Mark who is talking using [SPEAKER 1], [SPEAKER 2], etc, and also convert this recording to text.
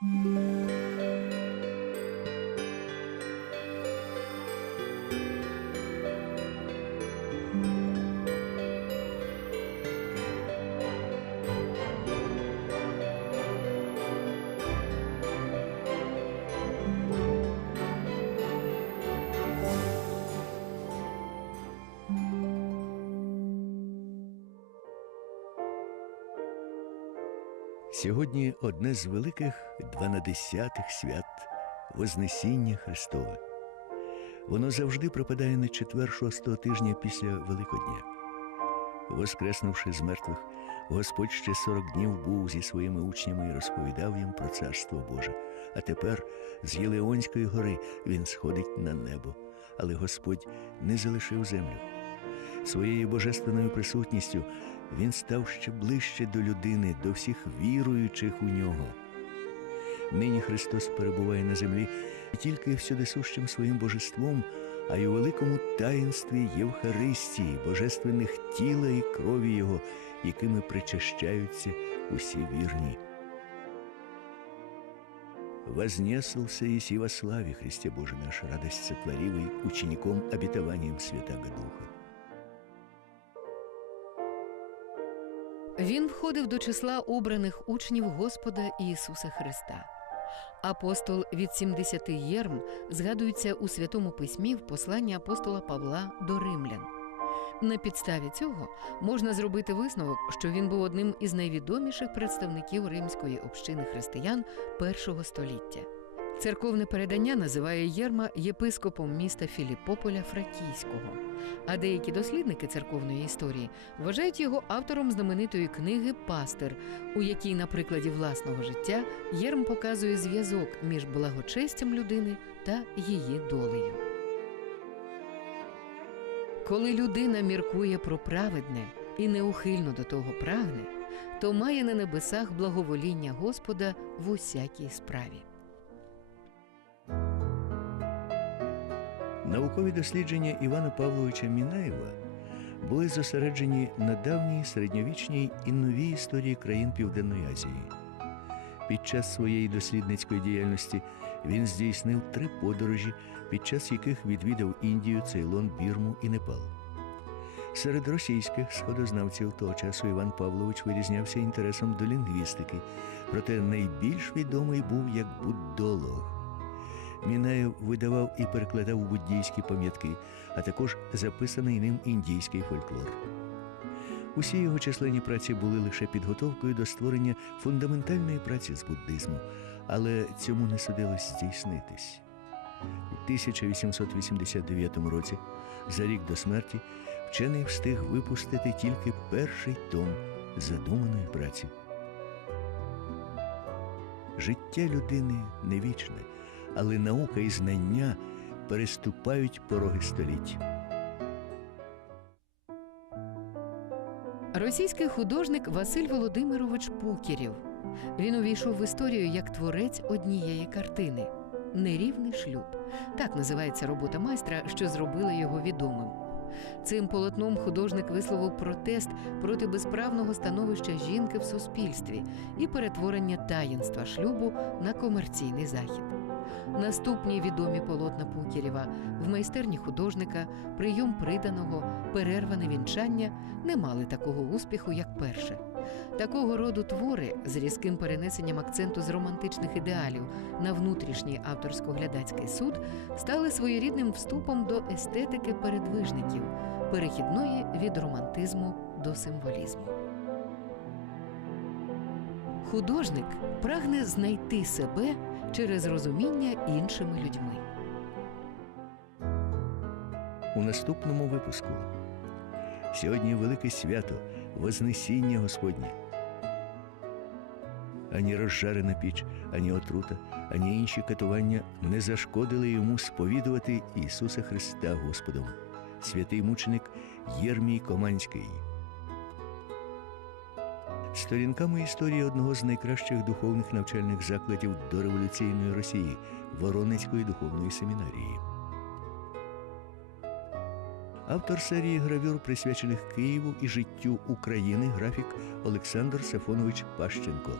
[SPEAKER 1] Música Сьогодні одне з великих дванадесятих свят Вознесіння Христове. Воно завжди припадає на четвер шостого тижня після Великодня. Воскреснувши з мертвих, Господь ще сорок днів був зі своїми учнями і розповідав їм про царство Боже. А тепер з Єлеонської гори він сходить на небо, але Господь не залишив землю. Своєю божественною присутністю він став ще ближче до людини, до всіх віруючих у нього. Нині Христос перебуває на землі не тільки всюдисущим своїм божеством, а й у великому таїнстві Євхаристії, божественних тіла і крові Його, якими причащаються усі вірні. Вознесался Иси во славе, Христе Боже наш, радость сотворивой, учеником обетованием Святаго Духа.
[SPEAKER 2] Він входив до числа обраних учнів Господа Ісуса Христа. Апостол від 70 єрм згадується у Святому Письмі в посланні апостола Павла до римлян. На підставі цього можна зробити висновок, що він був одним із найвідоміших представників римської общини християн першого століття. Церковне передання називає Єрма єпископом міста Філіпополя Фракійського, а деякі дослідники церковної історії вважають його автором знаменитої книги Пастир, у якій, на прикладі власного життя, Єрм показує зв'язок між благочестям людини та її долею. Коли людина міркує про праведне і неухильно до того прагне, то має на небесах благовоління Господа в усякій справі.
[SPEAKER 1] Наукові дослідження Івана Павловича Мінаєва були зосереджені на давній середньовічній і новій історії країн Південної Азії. Під час своєї дослідницької діяльності він здійснив три подорожі, під час яких відвідав Індію, Цейлон, Бірму і Непал. Серед російських сходознавців того часу Іван Павлович вирізнявся інтересом до лінгвістики, проте найбільш відомий був як буддолог. Мінаєв видавав і перекладав буддійські пам'ятки, а також записаний ним індійський фольклор. Усі його численні праці були лише підготовкою до створення фундаментальної праці з буддизму, але цьому не судилось здійснитись. У 1889 році, за рік до смерті, вчений встиг випустити тільки перший том задуманої праці. Життя людини не вічне, але наука і знання переступають пороги століть.
[SPEAKER 2] Російський художник Василь Володимирович Пукірєв. Він увійшов в історію як творець однієї картини Нерівний шлюб. Так називається робота майстра, що зробила його відомим. Цим полотном художник висловив протест проти безправного становища жінки в суспільстві і перетворення таїнства шлюбу на комерційний захід. Наступні відомі полотна Пукірєва в майстерні художника, прийом приданого, перерване вінчання не мали такого успіху, як перше. Такого роду твори з різким перенесенням акценту з романтичних ідеалів на внутрішній авторсько-глядацький суд стали своєрідним вступом до естетики передвижників, перехідної від романтизму до символізму. Художник прагне знайти себе через розуміння іншими людьми.
[SPEAKER 1] У наступному випуску. Сьогодні велике свято Вознесіння Господнє. Ані розжарена піч, ані отрута, ані інші катування не зашкодили йому сповідувати Ісуса Христа Господом. Святий мученик Єрмій Команський. Сторінками історії одного з найкращих духовних навчальних закладів дореволюційної Росії Воронецької духовної семінарії. Автор серії гравюр, присвячених Києву і життю України, графік Олександр Сафонович Пащенко.